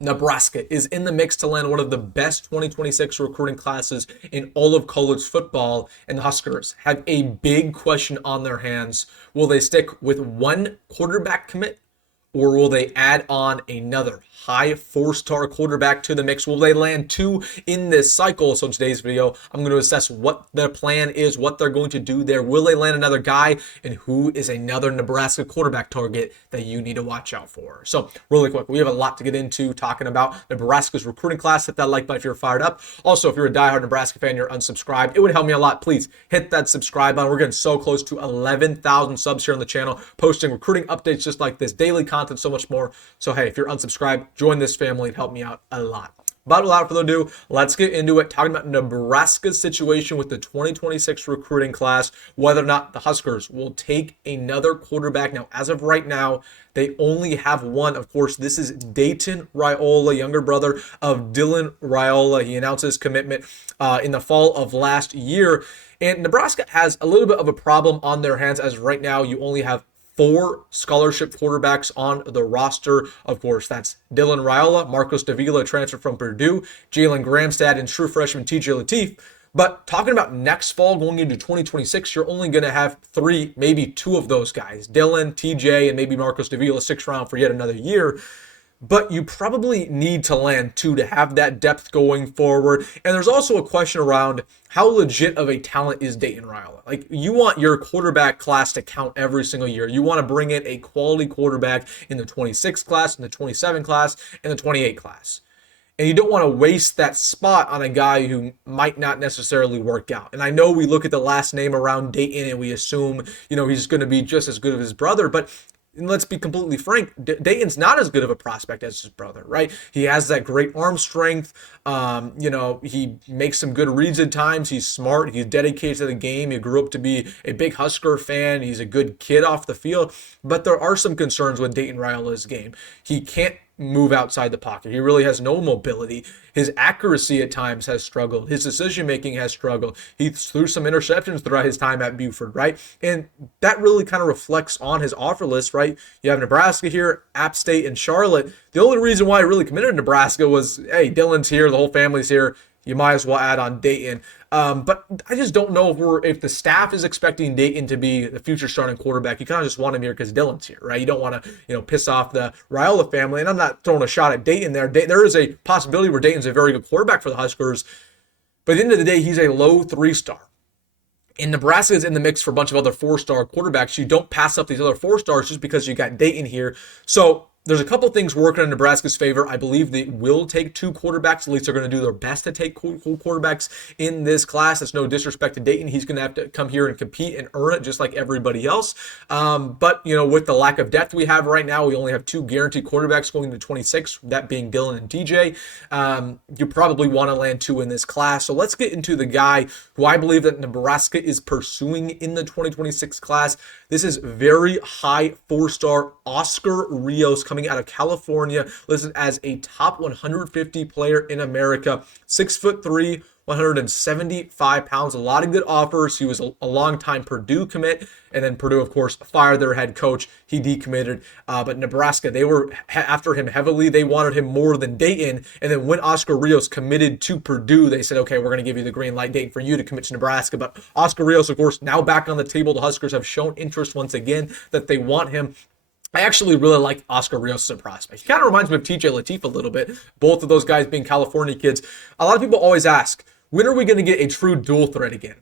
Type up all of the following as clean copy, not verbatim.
Nebraska is in the mix to land one of the best 2026 recruiting classes in all of college football, and the Huskers have a big question on their hands. Will they stick with one quarterback commit, or will they add on another high four-star quarterback to the mix? Will they land two in this cycle? So in today's video, I'm going to assess what their plan is, what they're going to do there. Will they land another guy? And who is another Nebraska quarterback target that you need to watch out for? So really quick, we have a lot to get into talking about Nebraska's recruiting class. Hit that like button if you're fired up. Also, if you're a diehard Nebraska fan, you're unsubscribed, it would help me a lot. Please hit that subscribe button. We're getting so close to 11,000 subs here on the channel, posting recruiting updates just like this, daily content, so much more. So hey, if you're unsubscribed, join this family. It helped me out a lot. But without further ado, let's get into it, talking about Nebraska's situation with the 2026 recruiting class, whether or not the Huskers will take another quarterback. Now, as of right now, they only have one. Of course, this is Dayton Raiola, younger brother of Dylan Raiola. He announced his commitment in the fall of last year. And Nebraska has a little bit of a problem on their hands, as right now you only have four scholarship quarterbacks on the roster. Of course, that's Dylan Raiola, Marcos Davila, transfer from Purdue, Jalen Gramstad, and true freshman TJ Lateef. But talking about next fall going into 2026, you're only going to have three, maybe two of those guys, Dylan, TJ, and maybe Marcos Davila, sixth round for yet another year. But you probably need to land two to have that depth going forward. And there's also a question around how legit of a talent is Dayton Raiola. Like, you want your quarterback class to count every single year. You want to bring in a quality quarterback in the 26 class, in the 27 class, and the 28 class. And you don't want to waste that spot on a guy who might not necessarily work out. And I know we look at the last name around Dayton and we assume, he's going to be just as good as his brother, but let's be completely frank, Dayton's not as good of a prospect as his brother, right? He has that great arm strength. He makes some good reads at times. He's smart. He's dedicated to the game. He grew up to be a big Husker fan. He's a good kid off the field. But there are some concerns with Dayton Raiola's game. He can't move outside the pocket. He really has no mobility. His accuracy at times has struggled. His decision making has struggled. He threw some interceptions throughout his time at Buford, right? And that really kind of reflects on his offer list, right? You have Nebraska here, App State, and Charlotte. The only reason why he really committed to Nebraska was, hey, Dylan's here, the whole family's here. You might as well add on Dayton. But I just don't know if the staff is expecting Dayton to be the future starting quarterback. You kind of just want him here because Dylan's here, right? You don't want to, piss off the Raiola family. And I'm not throwing a shot at Dayton there. There is a possibility where Dayton's a very good quarterback for the Huskers. But at the end of the day, he's a low 3-star. And Nebraska is in the mix for a bunch of other 4-star quarterbacks. You don't pass up these other 4 stars just because you got Dayton here. So there's a couple things working in Nebraska's favor. I believe they will take 2 quarterbacks. At least they're going to do their best to take cool quarterbacks in this class. That's no disrespect to Dayton. He's going to have to come here and compete and earn it just like everybody else. But, with the lack of depth we have right now, we only have 2 guaranteed quarterbacks going to 26, that being Dylan and TJ. You probably want to land 2 in this class. So let's get into the guy who I believe that Nebraska is pursuing in the 2026 class. This is very high 4-star Oscar Rios, coming out of California, listed as a top 150 player in America, 6'3", 175 pounds, a lot of good offers. He was a long-time Purdue commit, and then Purdue, of course, fired their head coach. He decommitted, but Nebraska, they were after him heavily. They wanted him more than Dayton, and then when Oscar Rios committed to Purdue, they said, okay, we're going to give you the green light, Dayton, for you to commit to Nebraska. But Oscar Rios, of course, now back on the table. The Huskers have shown interest once again that they want him. I actually really like Oscar Rios as a prospect. He kind of reminds me of TJ Lateef a little bit, both of those guys being California kids. A lot of people always ask, when are we going to get a true dual threat again?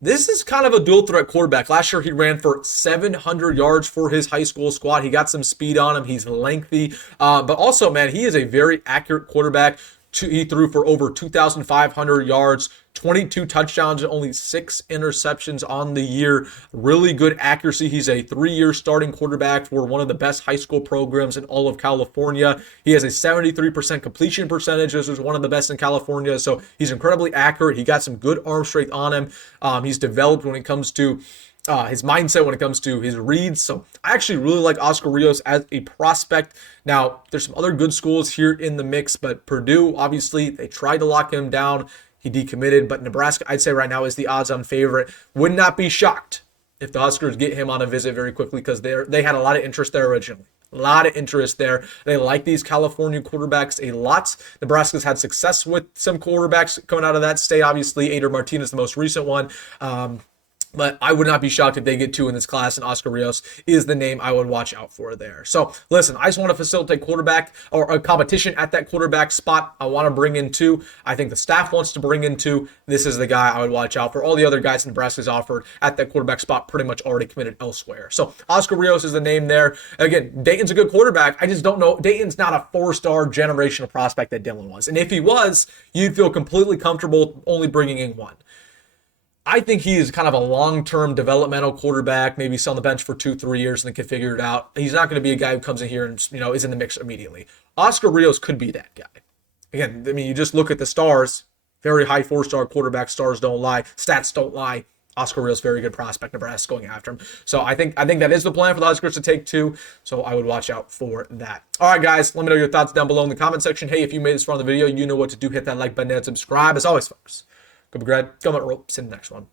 This is kind of a dual threat quarterback. Last year, he ran for 700 yards for his high school squad. He got some speed on him. He's lengthy. But also, man, he is a very accurate quarterback. He threw for over 2,500 yards, 22 touchdowns, and only 6 interceptions on the year. Really good accuracy. He's a 3-year starting quarterback for one of the best high school programs in all of California. He has a 73% completion percentage. This is one of the best in California. So he's incredibly accurate. He got some good arm strength on him. He's developed when it comes to his mindset, when it comes to his reads. So I actually really like Oscar Rios as a prospect. Now, there's some other good schools here in the mix, but Purdue, obviously, they tried to lock him down. He decommitted, but Nebraska, I'd say right now, is the odds-on favorite. Would not be shocked if the Huskers get him on a visit very quickly because they had a lot of interest there originally. A lot of interest there. They like these California quarterbacks a lot. Nebraska's had success with some quarterbacks coming out of that state. Obviously, Ader Martinez, the most recent one. But I would not be shocked if they get 2 in this class, and Oscar Rios is the name I would watch out for there. So, listen, I just want to facilitate quarterback or a competition at that quarterback spot. I want to bring in 2. I think the staff wants to bring in 2. This is the guy I would watch out for. All the other guys Nebraska's offered at that quarterback spot pretty much already committed elsewhere. So, Oscar Rios is the name there. Again, Dayton's a good quarterback. I just don't know. Dayton's not a 4-star generational prospect that Dylan was. And if he was, you'd feel completely comfortable only bringing in 1. I think he is kind of a long-term developmental quarterback, maybe sit on the bench for 2-3 years and then can figure it out. He's not going to be a guy who comes in here and, is in the mix immediately. Oscar Rios could be that guy. Again, I mean, you just look at the stars, very high 4-star quarterback, stars don't lie, stats don't lie. Oscar Rios, very good prospect. Nebraska's going after him. So I think that is the plan for the Huskers to take 2. So I would watch out for that. All right, guys, let me know your thoughts down below in the comment section. Hey, if you made this far in the video, you know what to do. Hit that like button and subscribe. As always, folks, go be great. Go at Rhule. See you in the next one.